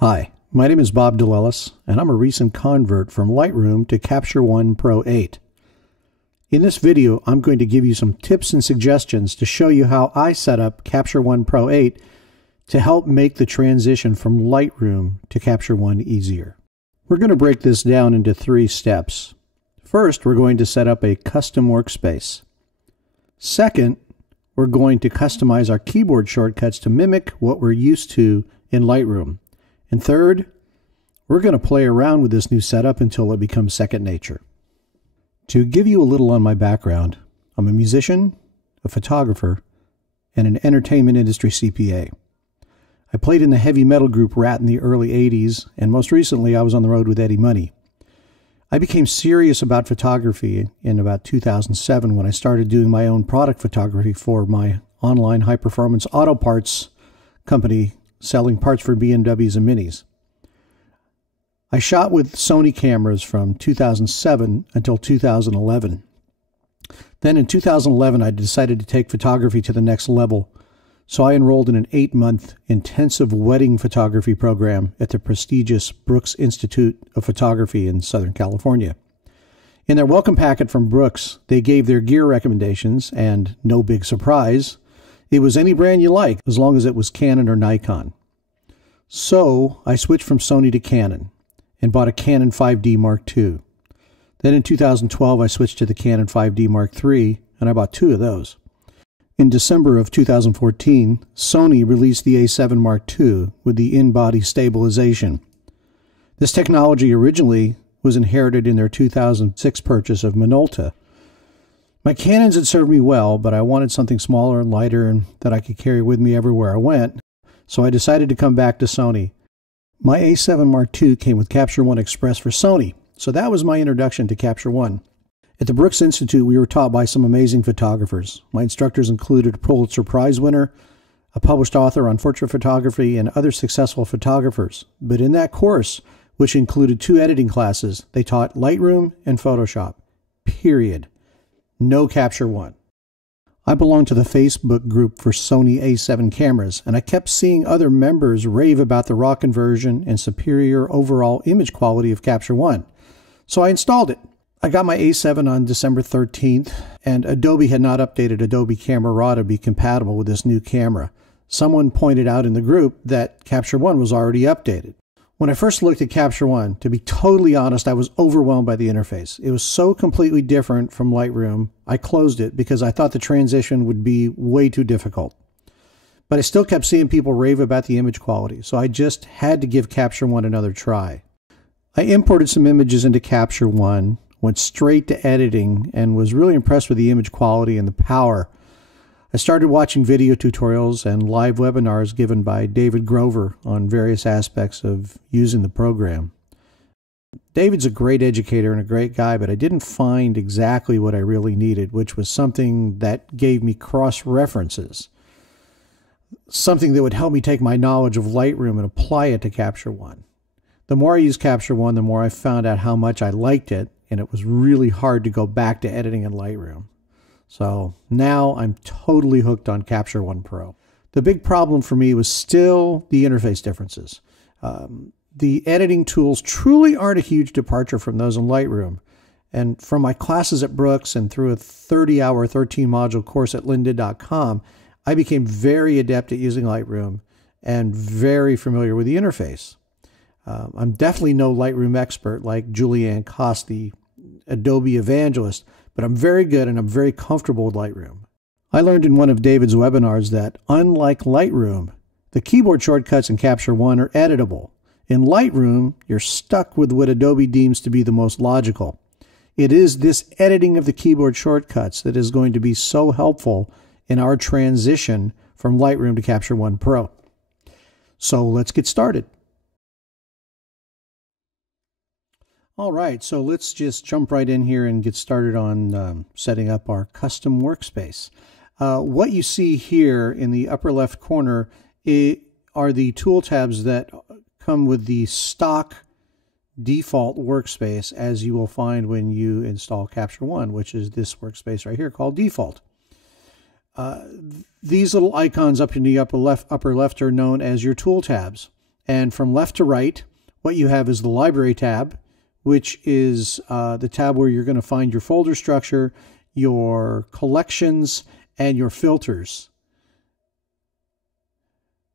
Hi, my name is Bob DeLellis, and I'm a recent convert from Lightroom to Capture One Pro 8. In this video, I'm going to give you some tips and suggestions to show you how I set up Capture One Pro 8 to help make the transition from Lightroom to Capture One easier. We're going to break this down into 3 steps. First, we're going to set up a custom workspace. Second, we're going to customize our keyboard shortcuts to mimic what we're used to in Lightroom. And third, we're going to play around with this new setup until it becomes second nature. To give you a little on my background, I'm a musician, a photographer, and an entertainment industry CPA. I played in the heavy metal group Rat in the early 80s, and most recently I was on the road with Eddie Money. I became serious about photography in about 2007 when I started doing my own product photography for my online high-performance auto parts company selling parts for BMWs and Minis. I shot with Sony cameras from 2007 until 2011. Then in 2011, I decided to take photography to the next level, so I enrolled in an 8-month intensive wedding photography program at the prestigious Brooks Institute of Photography in Southern California. In their welcome packet from Brooks, they gave their gear recommendations, and no big surprise, it was any brand you like, as long as it was Canon or Nikon. So I switched from Sony to Canon and bought a Canon 5D Mark II. Then in 2012, I switched to the Canon 5D Mark III, and I bought 2 of those. In December of 2014, Sony released the A7 Mark II with the in-body stabilization. This technology originally was inherited in their 2006 purchase of Minolta. My Canons had served me well, but I wanted something smaller and lighter and that I could carry with me everywhere I went, so I decided to come back to Sony. My A7 Mark II came with Capture One Express for Sony, so that was my introduction to Capture One. At the Brooks Institute, we were taught by some amazing photographers. My instructors included a Pulitzer Prize winner, a published author on portrait photography, and other successful photographers. But in that course, which included 2 editing classes, they taught Lightroom and Photoshop. Period. No Capture One. I belong to the Facebook group for Sony A7 cameras, and I kept seeing other members rave about the raw conversion and superior overall image quality of Capture One. So I installed it. I got my A7 on December 13th, and Adobe had not updated Adobe Camera Raw to be compatible with this new camera. Someone pointed out in the group that Capture One was already updated. When I first looked at Capture One, to be totally honest, I was overwhelmed by the interface. It was so completely different from Lightroom, I closed it because I thought the transition would be way too difficult. But I still kept seeing people rave about the image quality, so I just had to give Capture One another try. I imported some images into Capture One, went straight to editing, and was really impressed with the image quality and the power. I started watching video tutorials and live webinars given by David Grover on various aspects of using the program. David's a great educator and a great guy, but I didn't find exactly what I really needed, which was something that gave me cross-references. Something that would help me take my knowledge of Lightroom and apply it to Capture One. The more I used Capture One, the more I found out how much I liked it, and it was really hard to go back to editing in Lightroom. So now I'm totally hooked on Capture One Pro. The big problem for me was still the interface differences. The editing tools truly aren't a huge departure from those in Lightroom. And from my classes at Brooks and through a 30-hour, 13-module course at lynda.com, I became very adept at using Lightroom and very familiar with the interface. I'm definitely no Lightroom expert like Julianne Koss, the Adobe evangelist, but I'm very good and I'm very comfortable with Lightroom. I learned in one of David's webinars that, unlike Lightroom, the keyboard shortcuts in Capture One are editable. In Lightroom, you're stuck with what Adobe deems to be the most logical. It is this editing of the keyboard shortcuts that is going to be so helpful in our transition from Lightroom to Capture One Pro. So let's get started. All right, so let's just jump right in here and get started on setting up our custom workspace. What you see here in the upper left corner are the tool tabs that come with the stock default workspace, as you will find when you install Capture One, which is this workspace right here called Default. These little icons up in the upper left are known as your tool tabs. And from left to right, what you have is the Library tab, which is the tab where you're going to find your folder structure, your collections, and your filters.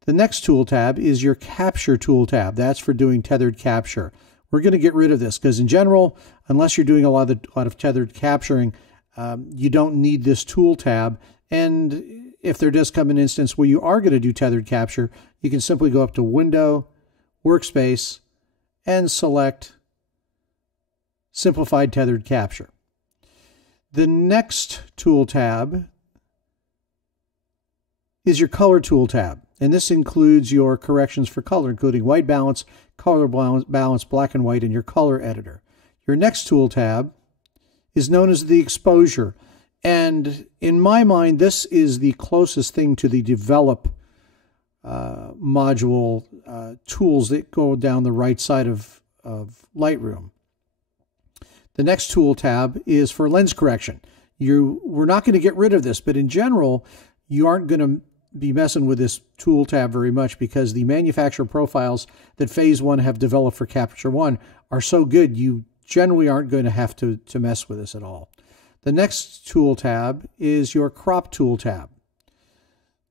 The next tool tab is your Capture tool tab. That's for doing tethered capture. We're going to get rid of this because in general, unless you're doing a lot of tethered capturing, you don't need this tool tab. And if there does come an instance where you are going to do tethered capture, you can simply go up to Window, Workspace, and select Simplified Tethered Capture. The next tool tab is your Color tool tab. And this includes your corrections for color, including white balance, color balance, black and white, and your color editor. Your next tool tab is known as the Exposure. And in my mind, this is the closest thing to the Develop module tools that go down the right side of Lightroom. The next tool tab is for lens correction. We're not going to get rid of this, but in general, you aren't going to be messing with this tool tab very much because the manufacturer profiles that Phase 1 have developed for Capture 1 are so good you generally aren't going to have to mess with this at all. The next tool tab is your Crop tool tab.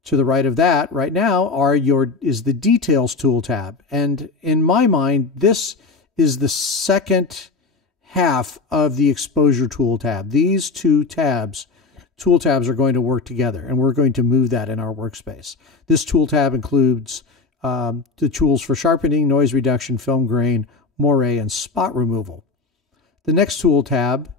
To the right of that, right now, is the Details tool tab. And in my mind, this is the second half of the Exposure tool tab. These two tool tabs are going to work together, and we're going to move that in our workspace. This tool tab includes the tools for sharpening, noise reduction, film grain, moire, and spot removal. The next tool tab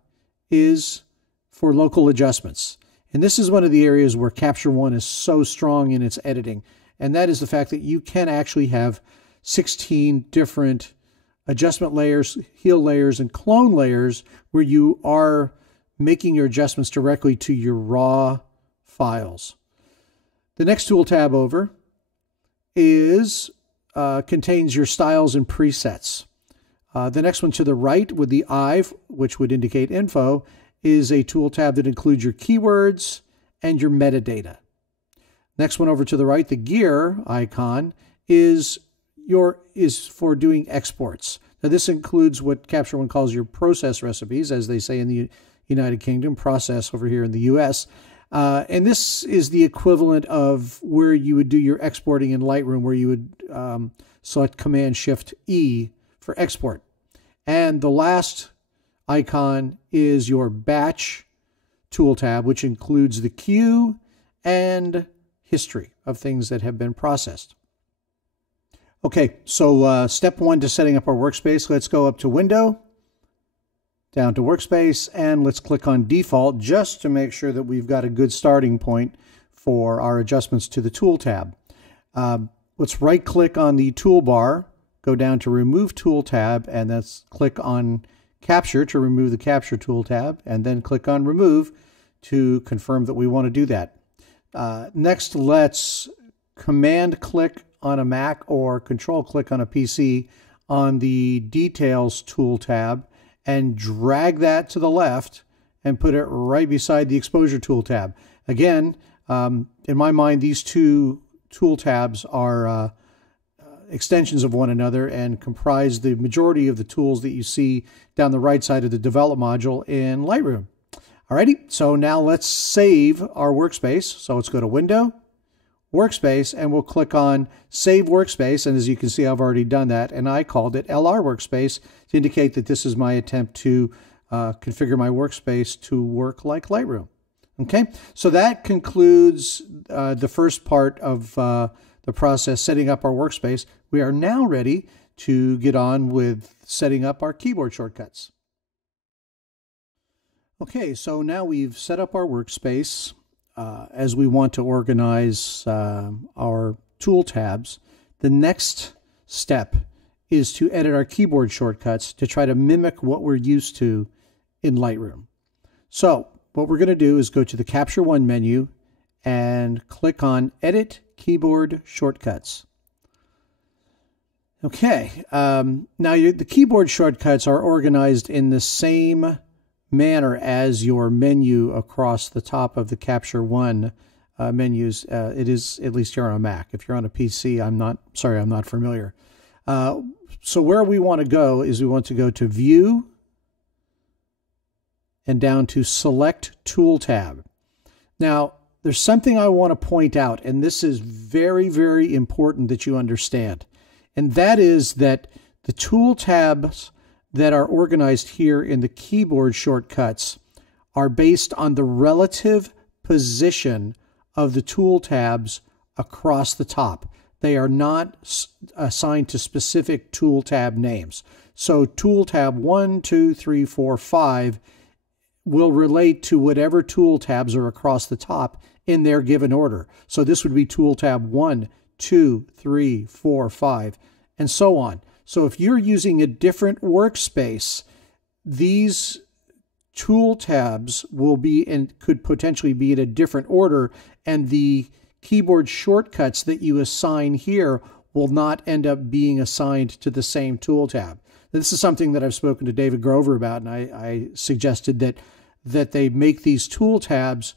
is for local adjustments. And this is one of the areas where Capture One is so strong in its editing, and that is the fact that you can actually have 16 different adjustment layers, heal layers, and clone layers where you are making your adjustments directly to your raw files. The next tool tab over contains your styles and presets. The next one to the right with the eye, which would indicate info, is a tool tab that includes your keywords and your metadata. Next one over to the right, the gear icon, is for doing exports. Now this includes what Capture One calls your process recipes, as they say in the United Kingdom, process over here in the US. And this is the equivalent of where you would do your exporting in Lightroom, where you would select Command-Shift-E for export. And the last icon is your Batch tool tab, which includes the queue and history of things that have been processed. Okay, so step one to setting up our workspace, let's go up to Window, down to Workspace, and let's click on Default just to make sure that we've got a good starting point for our adjustments to the Tool tab. Let's right-click on the toolbar, go down to Remove Tool tab, and let's click on Capture to remove the Capture tool tab, and then click on Remove to confirm that we want to do that. Next, let's Command-click on a Mac or Control-click on a PC on the Details tool tab and drag that to the left and put it right beside the Exposure tool tab. Again, in my mind, these two tool tabs are extensions of one another and comprise the majority of the tools that you see down the right side of the Develop module in Lightroom. Alrighty, so now let's save our workspace. So let's go to Window, Workspace, and we'll click on Save Workspace. And as you can see, I've already done that, and I called it LR Workspace to indicate that this is my attempt to configure my workspace to work like Lightroom. Okay, so that concludes the first part of the process, setting up our workspace. We are now ready to get on with setting up our keyboard shortcuts. Okay, so now we've set up our workspace as we want to organize our tool tabs. The next step is to edit our keyboard shortcuts to try to mimic what we're used to in Lightroom. So what we're going to do is go to the Capture One menu and click on Edit Keyboard Shortcuts. Okay, now the keyboard shortcuts are organized in the same manner as your menu across the top of the Capture One menus. It is at least here on a Mac. If you're on a PC, I'm not familiar. So where we want to go is we want to go to View and down to Select Tool tab. Now, there's something I want to point out, and this is very, very important that you understand. And that is that the tool tabs that are organized here in the keyboard shortcuts are based on the relative position of the tool tabs across the top. They are not assigned to specific tool tab names. So tool tab 1, 2, 3, 4, 5 will relate to whatever tool tabs are across the top in their given order. So this would be tool tab 1, 2, 3, 4, 5, and so on. So if you're using a different workspace, these tool tabs will be and could potentially be in a different order, and the keyboard shortcuts that you assign here will not end up being assigned to the same tool tab. This is something that I've spoken to David Grover about, and I suggested that they make these tool tabs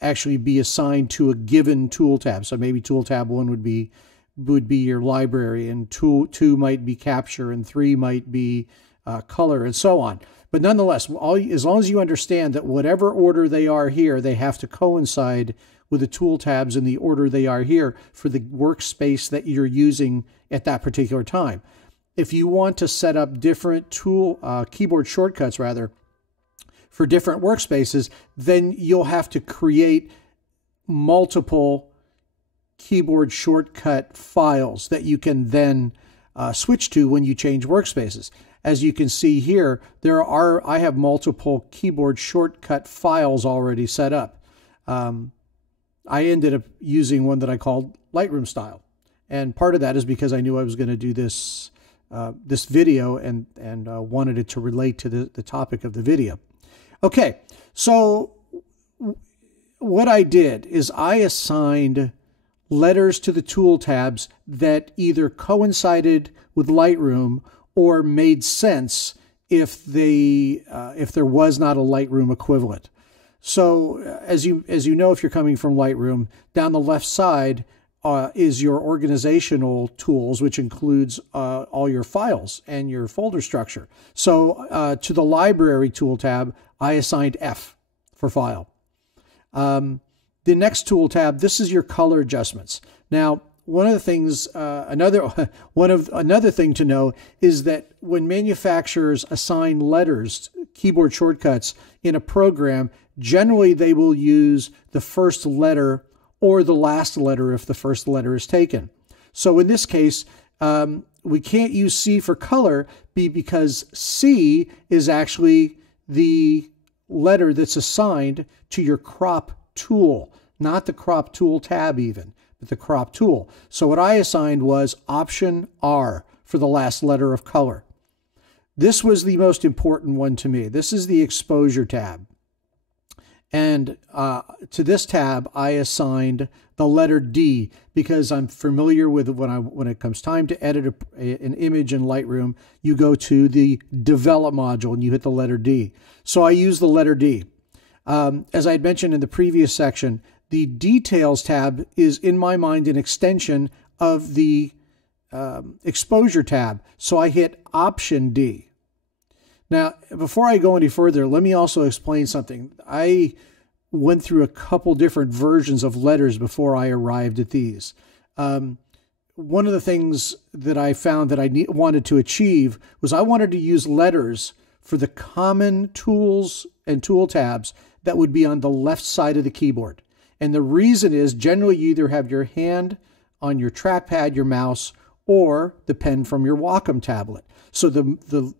actually be assigned to a given tool tab. So maybe tool tab 1 would be your library, and 2 might be capture, and 3 might be color, and so on. But nonetheless, as long as you understand that whatever order they are here, they have to coincide with the tool tabs in the order they are here for the workspace that you're using at that particular time. If you want to set up different keyboard shortcuts for different workspaces, then you'll have to create multiple keyboard shortcut files that you can then switch to when you change workspaces. As you can see here, I have multiple keyboard shortcut files already set up. I ended up using one that I called Lightroom style, and part of that is because I knew I was going to do this video and wanted it to relate to the topic of the video. Okay, so what I did is I assigned letters to the tool tabs that either coincided with Lightroom or made sense if there was not a Lightroom equivalent. So as you know, if you're coming from Lightroom, down the left side is your organizational tools, which includes all your files and your folder structure. So to the library tool tab, I assigned F for file. The next tool tab, this is your color adjustments. Now, one of the things, another thing to know is that when manufacturers assign letters, keyboard shortcuts in a program, generally they will use the first letter or the last letter if the first letter is taken. So in this case, we can't use C for color because C is actually the letter that's assigned to your crop tool, not the crop tool tab even, but the crop tool. So what I assigned was Option R for the last letter of color. This was the most important one to me. This is the exposure tab. And to this tab, I assigned the letter D because I'm familiar with when it comes time to edit an image in Lightroom, you go to the Develop module and you hit the letter D. So I use the letter D. As I had mentioned in the previous section, the Details tab is, in my mind, an extension of the Exposure tab. So I hit Option D. Now, before I go any further, let me also explain something. I went through a couple different versions of letters before I arrived at these. One of the things that I found that I wanted to achieve was I wanted to use letters for the common tools and tool tabs that would be on the left side of the keyboard. And the reason is generally you either have your hand on your trackpad, your mouse, or the pen from your Wacom tablet. So the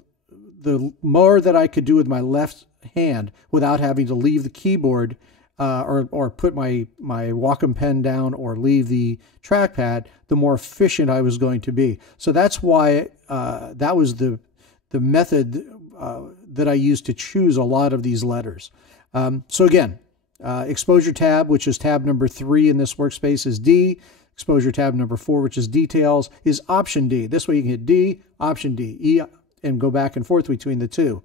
more that I could do with my left hand without having to leave the keyboard or put my Wacom pen down or leave the trackpad, the more efficient I was going to be. So that's why that was the method that I used to choose a lot of these letters. So again, Exposure tab, which is tab number 3 in this workspace, is D. Exposure tab number 4, which is Details, is Option D. This way you can hit D, Option D, E, and go back and forth between the two.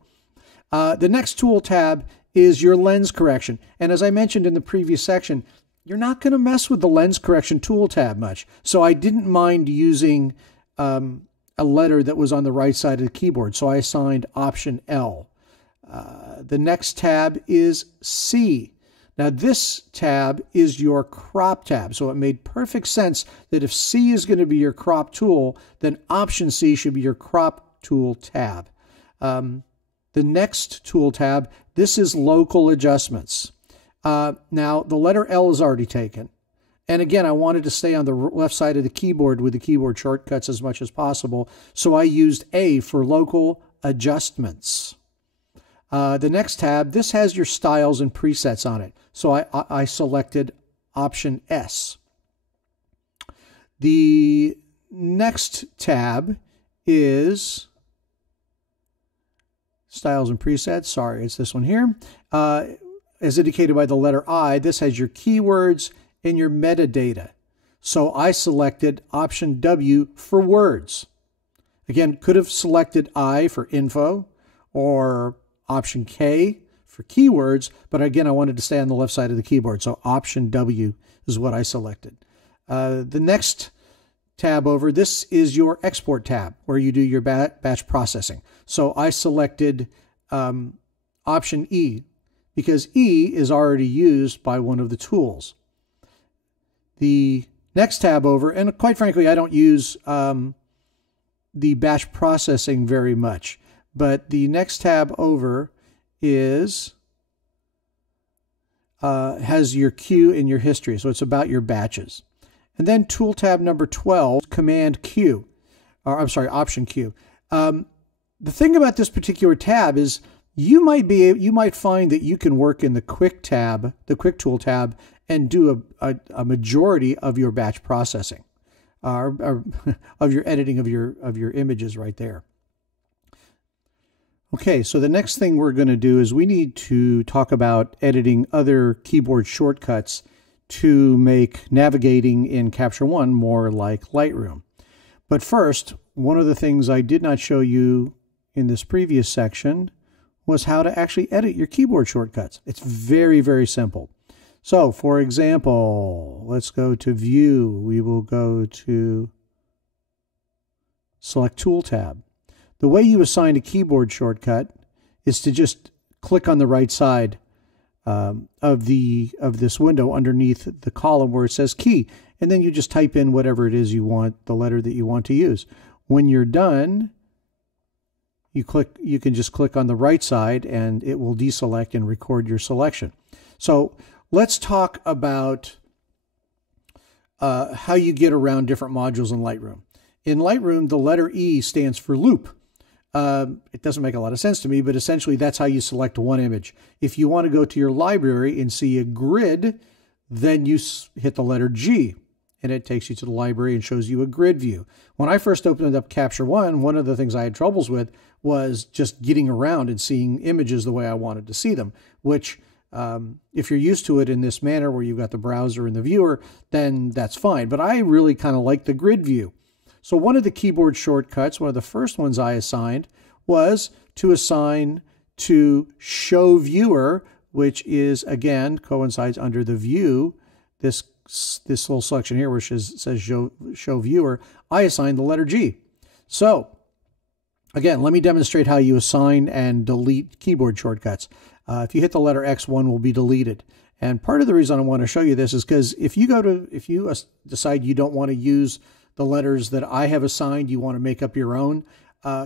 The next tool tab is your lens correction. And as I mentioned in the previous section, you're not going to mess with the lens correction tool tab much. So I didn't mind using a letter that was on the right side of the keyboard, so I assigned Option L. The next tab is C. Now this tab is your crop tab, so it made perfect sense that if C is going to be your crop tool, then Option C should be your crop tool tab. The next tool tab, this is local adjustments. Now the letter L is already taken. And again, I wanted to stay on the left side of the keyboard with the keyboard shortcuts as much as possible, so I used A for local adjustments. The next tab, this has your styles and presets on it, so I selected Option S. The next tab is styles and presets. Sorry, it's this one here. As indicated by the letter I, this has your keywords and your metadata. So I selected Option W for words. Again, could have selected I for info or Option K for keywords, but again, I wanted to stay on the left side of the keyboard, so Option W is what I selected. The next tab over, this is your export tab, where you do your batch processing. So I selected Option E, because E is already used by one of the tools. The next tab over, and quite frankly, I don't use the batch processing very much, but the next tab over is has your queue and your history, so it's about your batches. And then tool tab number 12, Command Q, or I'm sorry, Option Q. The thing about this particular tab is you might find that you can work in the quick tab, the quick tool tab, and do a majority of your batch processing, or of your editing of your images right there. Okay, so the next thing we're going to do is we need to talk about editing other keyboard shortcuts to make navigating in Capture One more like Lightroom. But first, one of the things I did not show you in this previous section was how to actually edit your keyboard shortcuts. It's very, very simple. So, for example, let's go to View. We will go to Select Tool tab. The way you assign a keyboard shortcut is to just click on the right side of this window underneath the column where it says Key, and then you just type in whatever it is you want, the letter that you want to use. When you're done, you can just click on the right side and it will deselect and record your selection. So let's talk about how you get around different modules in Lightroom. In Lightroom, the letter E stands for loop. It doesn't make a lot of sense to me, but essentially that's how you select one image. If you want to go to your library and see a grid, then you hit the letter G, and it takes you to the library and shows you a grid view. When I first opened up Capture One, one of the things I had troubles with was just getting around and seeing images the way I wanted to see them, which if you're used to it in this manner where you've got the browser and the viewer, then that's fine. But I really kind of like the grid view. So one of the keyboard shortcuts, one of the first ones I assigned, was to assign to Show Viewer, which is, again, coincides under the View, this little selection here which says Show Viewer. I assigned the letter G. So, again, let me demonstrate how you assign and delete keyboard shortcuts. If you hit the letter X, one will be deleted. And part of the reason I want to show you this is because if you decide you don't want to use the letters that I have assigned, you want to make up your own,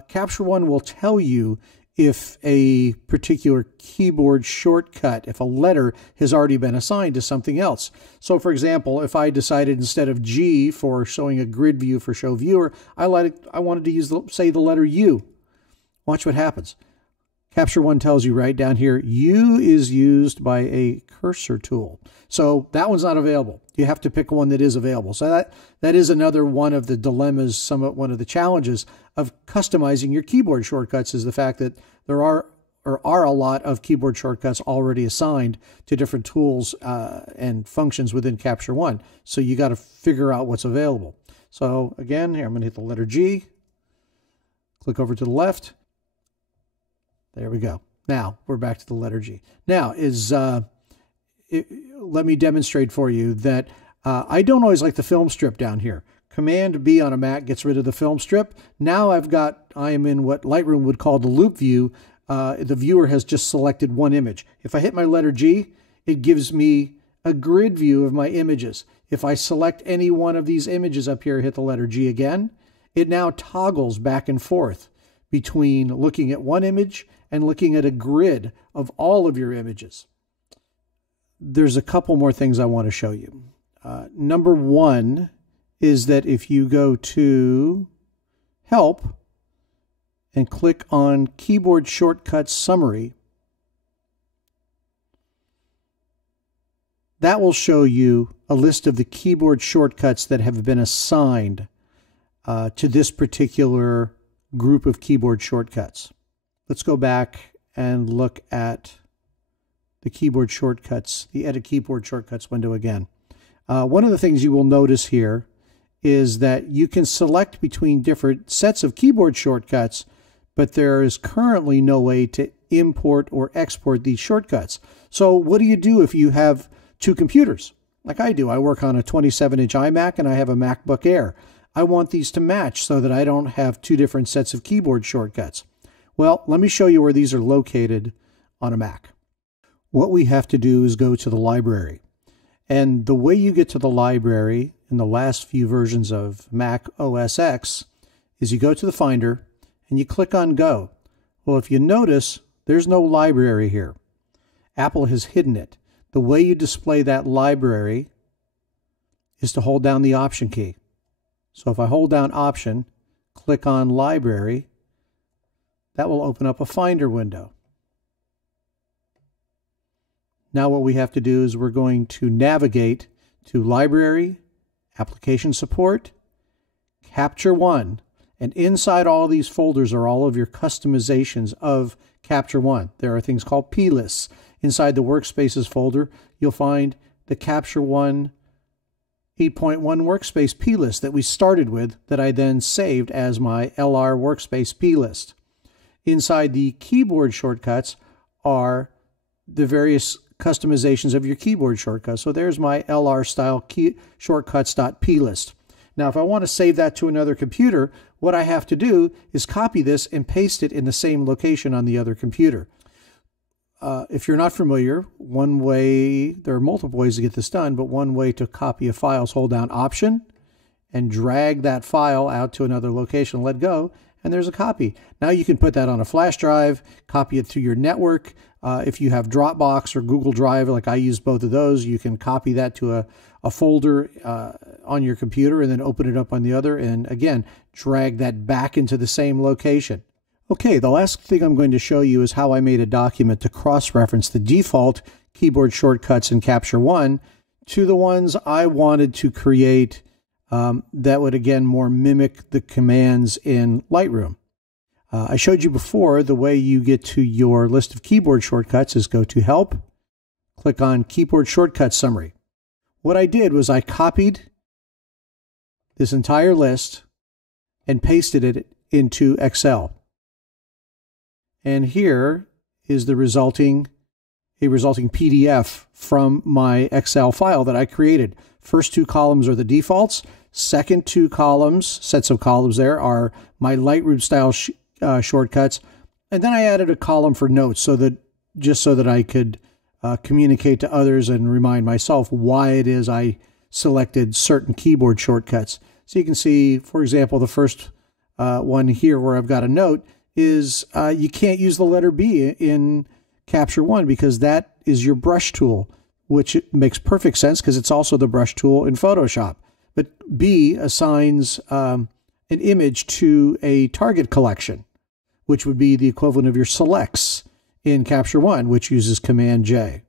Capture One will tell you if a particular keyboard shortcut, if a letter has already been assigned to something else. So for example, if I decided instead of G for showing a grid view for Show Viewer, I wanted to use, say, the letter U. Watch what happens. Capture One tells you right down here, U is used by a cursor tool. So that one's not available. You have to pick one that is available. So that is another one of the dilemmas, somewhat one of the challenges of customizing your keyboard shortcuts, is the fact that there are a lot of keyboard shortcuts already assigned to different tools and functions within Capture One. So you got to figure out what's available. So again, here I'm going to hit the letter G, click over to the left. There we go. Now we're back to the letter G. Now let me demonstrate for you that I don't always like the film strip down here, Command B on a Mac gets rid of the film strip. Now I am in what Lightroom would call the loop view. The viewer has just selected one image. If I hit my letter G, it gives me a grid view of my images. If I select any one of these images up here, hit the letter G again, it now toggles back and forth between looking at one image and looking at a grid of all of your images. There's a couple more things I want to show you. Number one is that if you go to Help and click on Keyboard Shortcuts Summary, that will show you a list of the keyboard shortcuts that have been assigned to this particular group of keyboard shortcuts. Let's go back and look at the keyboard shortcuts, the Edit Keyboard Shortcuts window again. One of the things you will notice here is that you can select between different sets of keyboard shortcuts, but there is currently no way to import or export these shortcuts. So what do you do if you have two computers? Like I do. I work on a 27-inch iMac and I have a MacBook Air. I want these to match so that I don't have two different sets of keyboard shortcuts. Well, let me show you where these are located on a Mac. What we have to do is go to the library. And the way you get to the library in the last few versions of Mac OS X is you go to the Finder and you click on Go. Well, if you notice, there's no library here. Apple has hidden it. The way you display that library is to hold down the Option key. So if I hold down Option, click on Library, that will open up a Finder window. Now what we have to do is we're going to navigate to Library, Application Support, Capture One, and inside all these folders are all of your customizations of Capture One. There are things called P-lists. Inside the Workspaces folder, you'll find the Capture One 8.1 Workspace P-list that we started with that I then saved as my LR Workspace P-list. Inside the keyboard shortcuts are the various customizations of your keyboard shortcuts. So there's my LR style shortcuts.plist. Now, if I want to save that to another computer, what I have to do is copy this and paste it in the same location on the other computer. If you're not familiar, one way, there are multiple ways to get this done, but one way to copy a file is hold down Option and drag that file out to another location, let go, and there's a copy. Now you can put that on a flash drive, copy it through your network. If you have Dropbox or Google Drive, like I use both of those, you can copy that to a folder on your computer and then open it up on the other, and again, drag that back into the same location. Okay, the last thing I'm going to show you is how I made a document to cross-reference the default keyboard shortcuts in Capture One to the ones I wanted to create that would, again, more mimic the commands in Lightroom. I showed you before the way you get to your list of keyboard shortcuts is go to Help, click on Keyboard Shortcuts Summary. What I did was I copied this entire list and pasted it into Excel. And here is the resulting PDF from my Excel file that I created. First two columns are the defaults. Second two columns, sets of columns there, are my Lightroom style shortcuts. And then I added a column for notes just so that I could communicate to others and remind myself why it is I selected certain keyboard shortcuts. So you can see, for example, the first one here where I've got a note is you can't use the letter B in Capture One because that is your brush tool, which makes perfect sense because it's also the brush tool in Photoshop. But B assigns an image to a target collection, which would be the equivalent of your selects in Capture One, which uses Command J.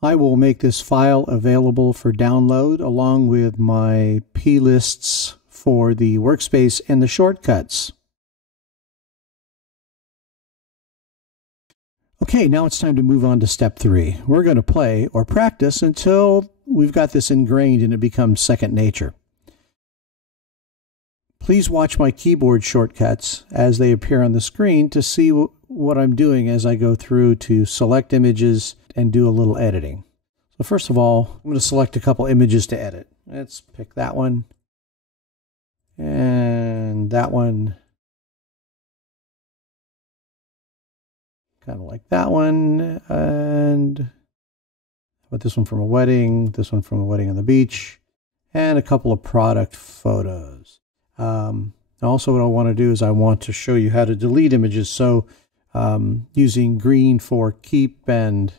I will make this file available for download along with my P-lists for the workspace and the shortcuts. Okay, now it's time to move on to step 3. We're going to play or practice until we've got this ingrained and it becomes second nature. Please watch my keyboard shortcuts as they appear on the screen to see what I'm doing as I go through to select images and do a little editing. So first of all, I'm going to select a couple images to edit. Let's pick that one. And that one, kind of like that one. And but this one from a wedding, this one from a wedding on the beach, and a couple of product photos. Also what I want to do is I want to show you how to delete images. So using green for keep and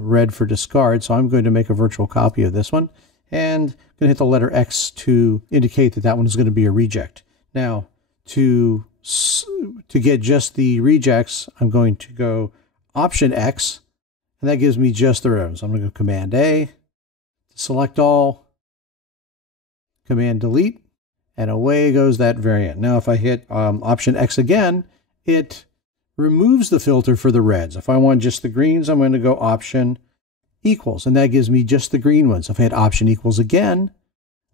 red for discard. So I'm going to make a virtual copy of this one, and I'm going to hit the letter X to indicate that that one is going to be a reject. Now, to get just the rejects, I'm going to go Option X, and that gives me just the rows. I'm going to go Command A, select all, Command Delete, and away goes that variant. Now, if I hit Option X again, it removes the filter for the reds. If I want just the greens, I'm going to go Option Equals, and that gives me just the green ones. If I hit Option Equals again,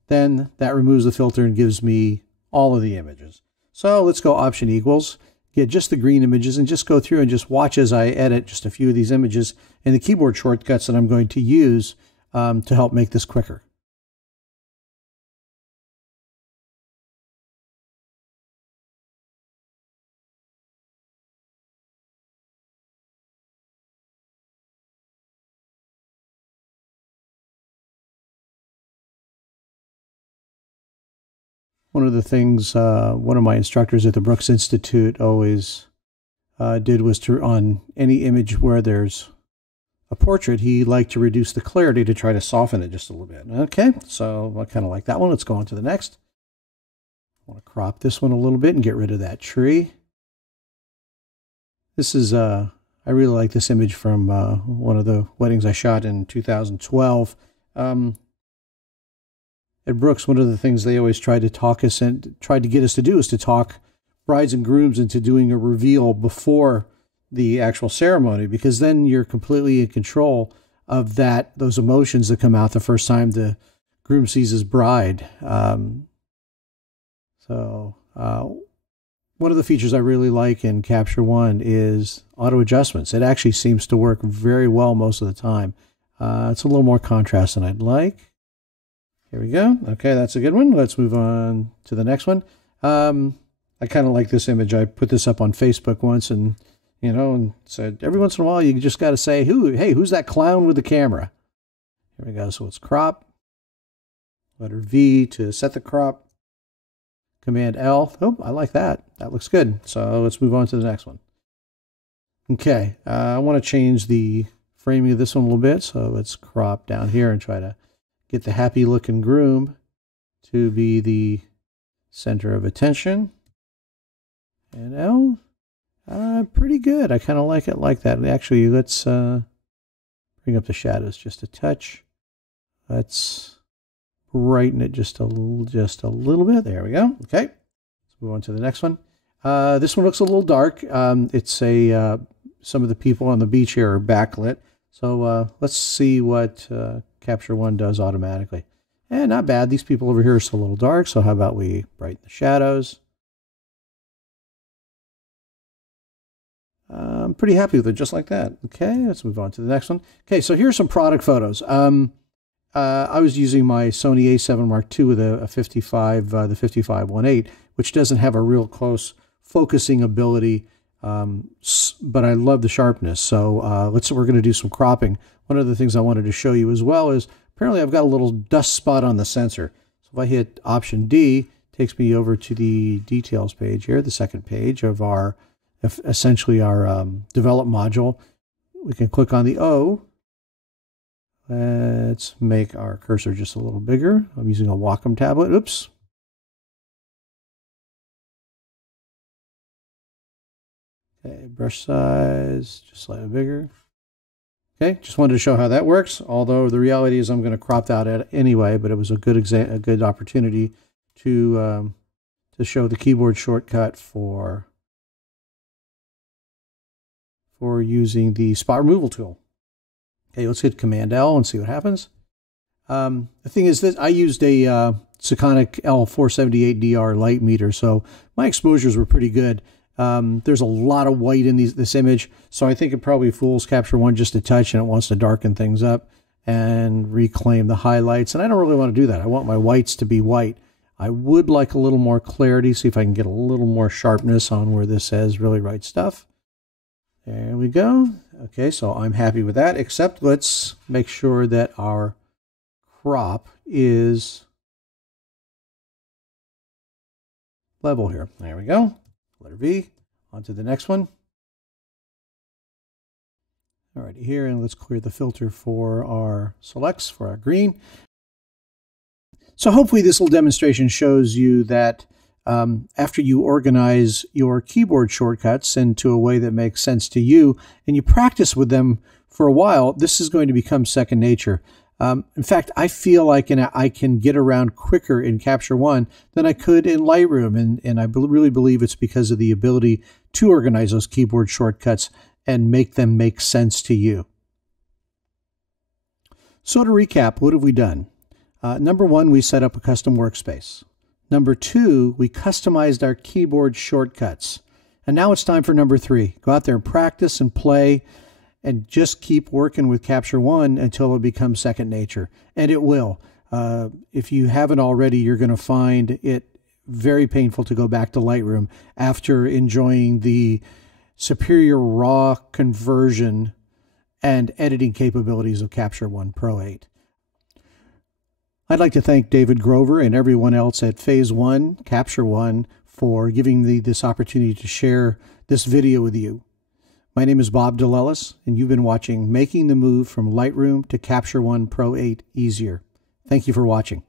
then that removes the filter and gives me all of the images. So let's go Option Equals, get just the green images, and just go through and just watch as I edit just a few of these images and the keyboard shortcuts that I'm going to use to help make this quicker. One of the things one of my instructors at the Brooks Institute always did was to, on any image where there's a portrait, he liked to reduce the clarity to try to soften it just a little bit. Okay, so I kind of like that one. Let's go on to the next. I want to crop this one a little bit and get rid of that tree. This is, I really like this image from one of the weddings I shot in 2012. At Brooks, one of the things they always tried to get us to do is to talk brides and grooms into doing a reveal before the actual ceremony, because then you're completely in control of those emotions that come out the first time the groom sees his bride. One of the features I really like in Capture One is auto adjustments. It actually seems to work very well most of the time. It's a little more contrast than I'd like. Here we go. Okay, that's a good one. Let's move on to the next one. I kind of like this image. I put this up on Facebook once, and and said every once in a while you just got to say, hey, who's that clown with the camera? Here we go. So it's crop. Letter V to set the crop. Command L. Oh, I like that. That looks good. So let's move on to the next one. Okay, I want to change the framing of this one a little bit. So let's crop down here and try to get the happy looking groom to be the center of attention. And L, pretty good. I kind of like it like that. Actually, let's bring up the shadows just a touch. Let's brighten it just a little bit. There we go. Okay, let's move on to the next one. This one looks a little dark. It's some of the people on the beach here are backlit. So let's see what Capture One does automatically. And not bad. These people over here are still a little dark, so how about we brighten the shadows? I'm pretty happy with it, just like that. Okay, let's move on to the next one. Okay, so here's some product photos. I was using my Sony A7 Mark II with a 55, the 55-1.8, which doesn't have a real close focusing ability, but I love the sharpness. So we're going to do some cropping. One of the things I wanted to show you as well is apparently I've got a little dust spot on the sensor. So if I hit Option D, it takes me over to the details page here, the second page of essentially our develop module. We can click on the O. Let's make our cursor just a little bigger. I'm using a Wacom tablet. Oops. Okay, brush size, just slightly bigger. Okay, just wanted to show how that works. Although the reality is I'm going to crop that out anyway, but it was a good opportunity to show the keyboard shortcut for using the spot removal tool. Okay, let's hit Command L and see what happens. The thing is that I used a Sekonic L478DR light meter, so my exposures were pretty good. There's a lot of white in this image, so I think it probably fools Capture One just a touch, and it wants to darken things up and reclaim the highlights. And I don't really want to do that. I want my whites to be white. I would like a little more clarity, see if I can get a little more sharpness on where this says really right stuff. There we go. Okay, so I'm happy with that, except let's make sure that our crop is level here. There we go. Letter V. On to the next one. Alrighty, here, and let's clear the filter for our selects, for our green. So hopefully this little demonstration shows you that after you organize your keyboard shortcuts into a way that makes sense to you, and you practice with them for a while, this is going to become second nature. In fact, I feel like I can get around quicker in Capture One than I could in Lightroom, and I really believe it's because of the ability to organize those keyboard shortcuts and make them make sense to you. So to recap, what have we done? Number one, we set up a custom workspace. Number two, we customized our keyboard shortcuts. And now it's time for number three. Go out there and practice and play and just keep working with Capture One until it becomes second nature. And it will. If you haven't already, you're going to find it very painful to go back to Lightroom after enjoying the superior raw conversion and editing capabilities of Capture One Pro 8. I'd like to thank David Grover and everyone else at Phase 1, Capture One, for giving me this opportunity to share this video with you. My name is Bob DeLellis, and you've been watching Making the Move from Lightroom to Capture One Pro 8 Easier. Thank you for watching.